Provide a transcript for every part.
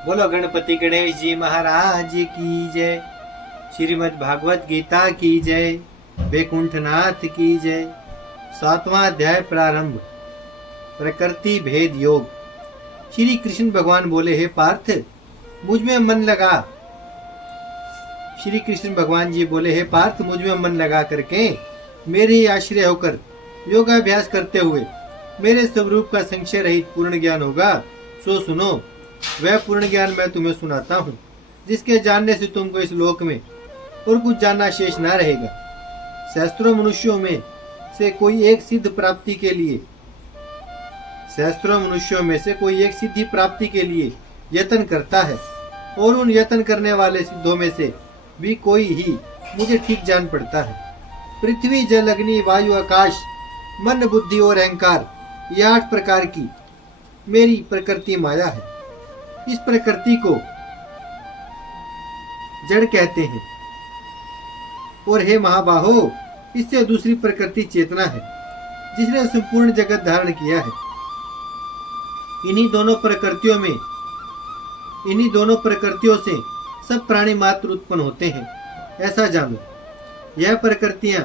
बोलो गणपति गणेश जी महाराज की जय। श्रीमद् भागवत गीता की जय। वैकुंठनाथ की जय। 7वां अध्याय प्रारंभ। प्रकृति भेद योग। श्री कृष्ण भगवान बोले, हे पार्थ, मुझ में मन लगा। श्री कृष्ण भगवान जी बोले, हे पार्थ, मुझ में मन लगा करके मेरे ही आश्रय होकर योगाभ्यास करते हुए मेरे स्वरूप का संशय रहित पूर्ण ज्ञान होगा। सो सुनो, वह पूर्ण ज्ञान मैं तुम्हें सुनाता हूँ, जिसके जानने से तुमको इस लोक में और कुछ जानना शेष न रहेगा। सहस्त्रों मनुष्यों में से कोई एक सिद्ध प्राप्ति के लिए सिद्धि प्राप्ति के लिए यत्न करता है, और उन यत्न करने वाले सिद्धों में से भी कोई ही मुझे ठीक जान पड़ता है। पृथ्वी, जल, अग्नि, वायु, आकाश, मन, बुद्धि और अहंकार, ये 8 प्रकार की मेरी प्रकृति माया है। इस प्रकृति को जड़ कहते हैं, और हे महाबाहो, इससे दूसरी प्रकृति चेतना है, जिसने संपूर्ण जगत धारण किया है। इन्हीं दोनों प्रकृतियों से सब प्राणी मात्र उत्पन्न होते हैं, ऐसा जानो। यह प्रकृतियां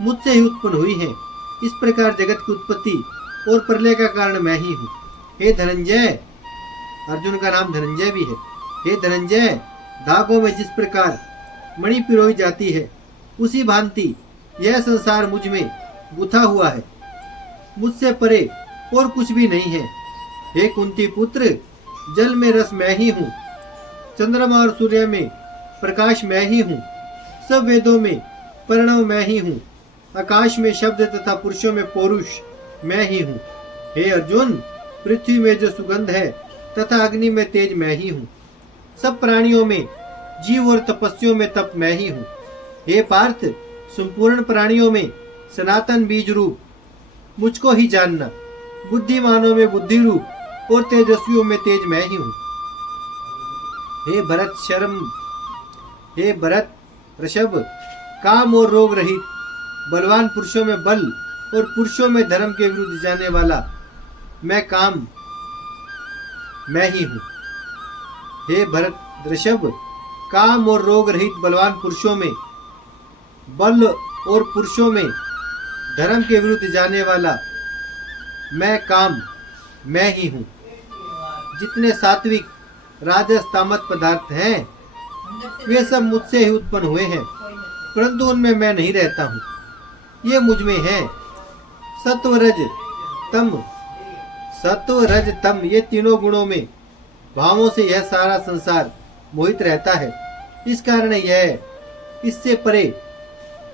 मुझसे ही उत्पन्न हुई हैं। इस प्रकार जगत की उत्पत्ति और प्रलय का कारण मैं ही हूँ। हे धनंजय, अर्जुन का नाम धनंजय भी है। हे धनंजय, धागों में जिस प्रकार मणि पिरोई जाती है, उसी भांति यह संसार मुझ में गुथा हुआ है। मुझसे परे और कुछ भी नहीं है। हे कुंती पुत्र, जल में रस मैं ही हूँ, चंद्रमा और सूर्य में प्रकाश मैं ही हूँ, सब वेदों में प्रणव मैं ही हूँ, आकाश में शब्द तथा पुरुषों में पौरुष मैं ही हूँ। हे अर्जुन, पृथ्वी में जो सुगंध है तथा अग्नि में तेज मैं ही हूँ, सब प्राणियों में जीव और तपस्वियों में तप मैं ही हूँ। हे पार्थ, संपूर्ण प्राणियों में सनातन बीज रूप मुझको ही जानना। बुद्धिमानों में बुद्धि रूप और तेजस्वियों में तेज मैं ही हूँ। हे भरत ऋषभ, काम और रोग रहित बलवान पुरुषों में बल और पुरुषों में धर्म के विरुद्ध जाने वाला मैं काम मैं ही हूँ। हे भरत ऋषभ, काम और रोग रहित बलवान पुरुषों में बल और पुरुषों में धर्म के विरुद्ध जाने वाला मैं काम मैं ही हूँ। जितने सात्विक राजस तामस पदार्थ हैं, वे सब मुझसे ही उत्पन्न हुए हैं, परंतु उनमें मैं नहीं रहता हूँ। ये मुझ में है। सत्व रज तम, ये तीनों गुणों में भावों से यह सारा संसार मोहित रहता है। इस कारण यह इससे परे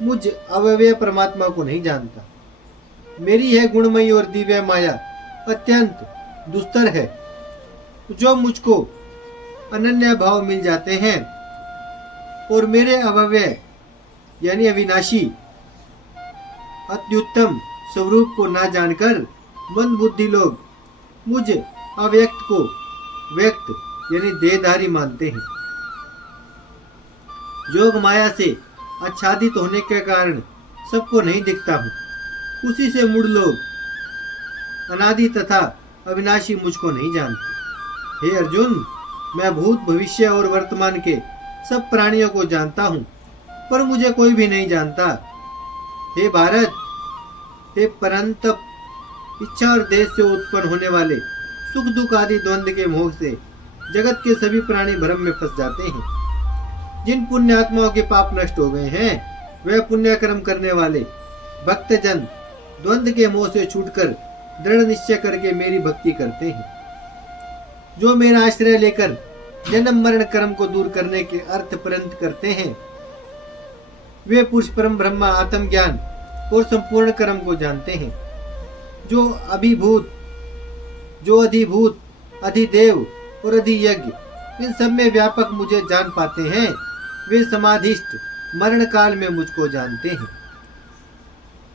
मुझ अव्यय परमात्मा को नहीं जानता। मेरी यह गुणमयी और दिव्य माया अत्यंत दुस्तर है। जो मुझको अनन्य भाव मिल जाते हैं और मेरे अव्यय यानी अविनाशी अत्युत्तम स्वरूप को ना जानकर मंद बुद्धि लोग मुझ अव्यक्त को व्यक्त यानी देहधारी मानते हैं। योग माया से आच्छादित होने के कारण सबको नहीं दिखता हूँ, उसी से मूढ़ लोग अनादि तथा अविनाशी मुझको नहीं जानते। हे अर्जुन, मैं भूत, भविष्य और वर्तमान के सब प्राणियों को जानता हूँ, पर मुझे कोई भी नहीं जानता। हे भारत, हे परंतप, इच्छा और देश से उत्पन्न होने वाले सुख दुख आदि द्वंद्व के मोह से जगत के सभी प्राणी भ्रम में फंस जाते हैं। जिन पुण्य आत्माओं के पाप नष्ट हो गए हैं, वे पुण्य कर्म करने वाले भक्तजन द्वंद्व के मोह से छूटकर दृढ़ निश्चय करके मेरी भक्ति करते हैं। जो मेरा आश्रय लेकर जन्म मरण कर्म को दूर करने के अर्थ पर्यंत करते हैं, वे पुरुष परम ब्रह्मा, आत्मज्ञान और संपूर्ण कर्म को जानते हैं। जो अधिभूत, अधिदेव और अधियज्ञ, इन सब में व्यापक मुझे जान पाते हैं, वे समाधिस्थ मरण काल में मुझको जानते हैं।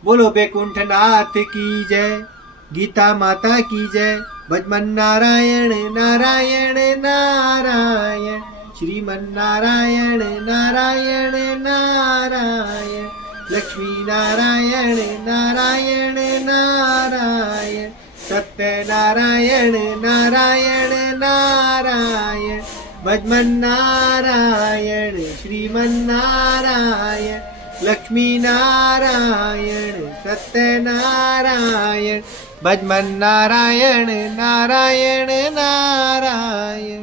बोलो वैकुंठनाथ की जय। गीता माता की जय। भजमन नारायण नारायण नारायण, श्रीमन नारायण नारायण नारायण, लक्ष्मी नारायण नारायण नारायण, सत्य नारायण नारायण नारायण, भजमन्नारायण श्रीमन्नारायण लक्ष्मीनारायण सत्यनारायण भजमन्नारायण नारायण नारायण।